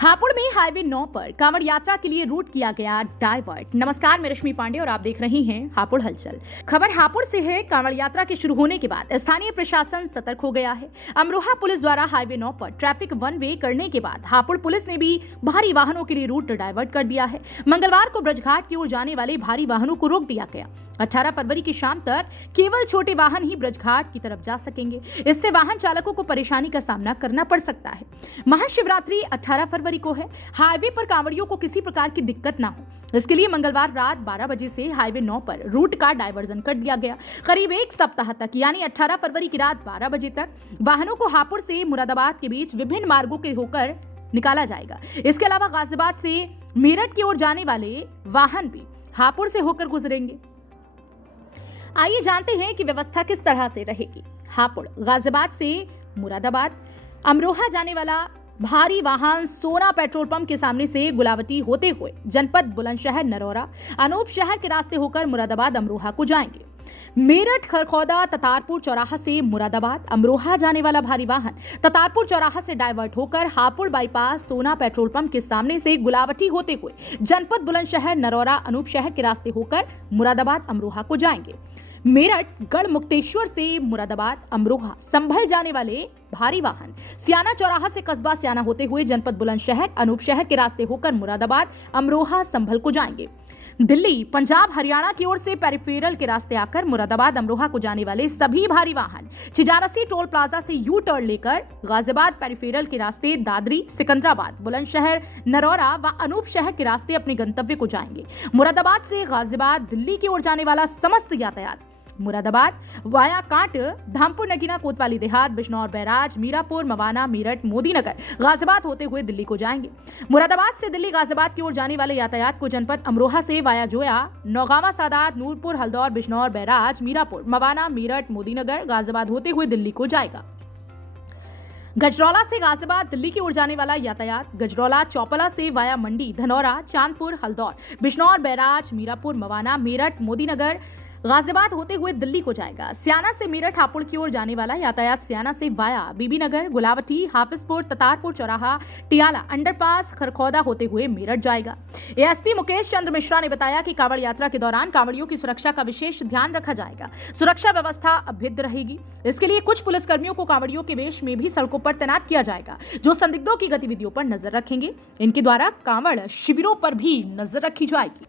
हापुड़ में हाईवे 9 पर कांवड़ यात्रा के लिए रूट किया गया डाइवर्ट। नमस्कार, मैं रश्मि पांडे और आप देख रहे हैं हापुड़ हलचल। खबर हापुड़ से है। कांवड़ यात्रा के शुरू होने के बाद स्थानीय प्रशासन सतर्क हो गया है। अमरोहा पुलिस द्वारा हाईवे 9 पर ट्रैफिक वन वे करने के बाद हापुड़ पुलिस ने भी भारी वाहनों के लिए रूट डाइवर्ट कर दिया है। मंगलवार को ब्रजघाट की ओर जाने वाले भारी वाहनों को रोक दिया गया। 18 फरवरी की शाम तक केवल छोटे वाहन ही ब्रजघाट की तरफ जा सकेंगे। इससे वाहन चालकों को परेशानी का सामना करना पड़ सकता है। महाशिवरात्रि 18 फरवरी को है। हाईवे पर कांवड़ियों को किसी प्रकार की दिक्कत ना हो, इसके लिए मंगलवार रात 12 बजे से हाईवे 9 पर रूट का डायवर्जन कर दिया गया। करीब एक सप्ताह तक यानी 18 फरवरी की रात 12 बजे तक वाहनों को हापुड़ से मुरादाबाद के बीच विभिन्न मार्गों के होकर निकाला जाएगा। इसके अलावा गाजियाबाद से मेरठ की ओर जाने वाले वाहन भी हापुड़ से होकर गुजरेंगे। आइए जानते हैं कि व्यवस्था किस तरह से रहेगी। हापुड़ गाजियाबाद से मुरादाबाद अमरोहा जाने वाला भारी वाहन सोना पेट्रोल पंप के सामने से गुलावटी होते हुए जनपद बुलंदशहर नरौरा अनूप शहर के रास्ते होकर मुरादाबाद अमरोहा को जाएंगे। मेरठ खरखौदा ततारपुर चौराहा से मुरादाबाद अमरोहा जाने वाला भारी वाहन ततारपुर चौराहा से डाइवर्ट होकर हापुड़ बाईपास सोना पेट्रोल पंप के सामने से गुलावटी होते हुए जनपद बुलंदशहर नरौरा अनूप शहर के रास्ते होकर मुरादाबाद अमरोहा को जाएंगे। मेरठ गढ़ मुक्तेश्वर से मुरादाबाद अमरोहा संभल जाने वाले भारी वाहन सियाना चौराहा से कस्बा सियाना होते हुए जनपद बुलंदशहर अनूप शहर के रास्ते होकर मुरादाबाद अमरोहा संभल को जाएंगे। दिल्ली पंजाब हरियाणा की ओर से पेरिफेरल के रास्ते आकर मुरादाबाद अमरोहा को जाने वाले सभी भारी वाहन चिजारसी टोल प्लाजा से यू टर्न लेकर गाजियाबाद पेरिफेरल के रास्ते दादरी सिकंदराबाद बुलंदशहर नरौरा व अनूप शहर के रास्ते अपने गंतव्य को जाएंगे। मुरादाबाद से गाजियाबाद दिल्ली की ओर जाने वाला समस्त यातायात मुरादाबाद वाया कांट धामपुर नगीना कोतवाली देहात बिजनौर बैराज मीरापुर मवाना मेरठ मोदीनगर गाजियाबाद होते हुए दिल्ली को जाएंगे। मुरादाबाद से दिल्ली गाजियाबाद की ओर जाने वाले यातायात को जनपद अमरोहा से वाया जोया नौगावा सादात नूरपुर हल्दौर बिजनौर बैराज मीरापुर मवाना मेरठ मोदीनगर गाजियाबाद होते हुए दिल्ली को जाएगा। गजरौला से गाजियाबाद दिल्ली की ओर जाने वाला यातायात गजरौला चौपला से वाया मंडी धनौरा चांदपुर हल्दौर बिजनौर बैराज मीरापुर मवाना मेरठ मोदीनगर गाजियाबाद होते हुए दिल्ली को जाएगा। सियाना से मेरठ हापुड़ की ओर जाने वाला यातायात सियाना से वाया बीबीनगर गुलावटी हाफिजपुर ततारपुर चौराहा टियाला अंडरपास खरखौदा होते हुए मेरठ जाएगा। एएसपी मुकेश चंद्र मिश्रा ने बताया कि कांवड़ यात्रा के दौरान कांवड़ियों की सुरक्षा का विशेष ध्यान रखा जाएगा। सुरक्षा व्यवस्था अभेद्य रहेगी। इसके लिए कुछ पुलिसकर्मियों को कांवड़ियों के वेश में भी सड़कों पर तैनात किया जाएगा, जो संदिग्धों की गतिविधियों पर नजर रखेंगे। इनके द्वारा कांवड़ शिविरों पर भी नजर रखी जाएगी।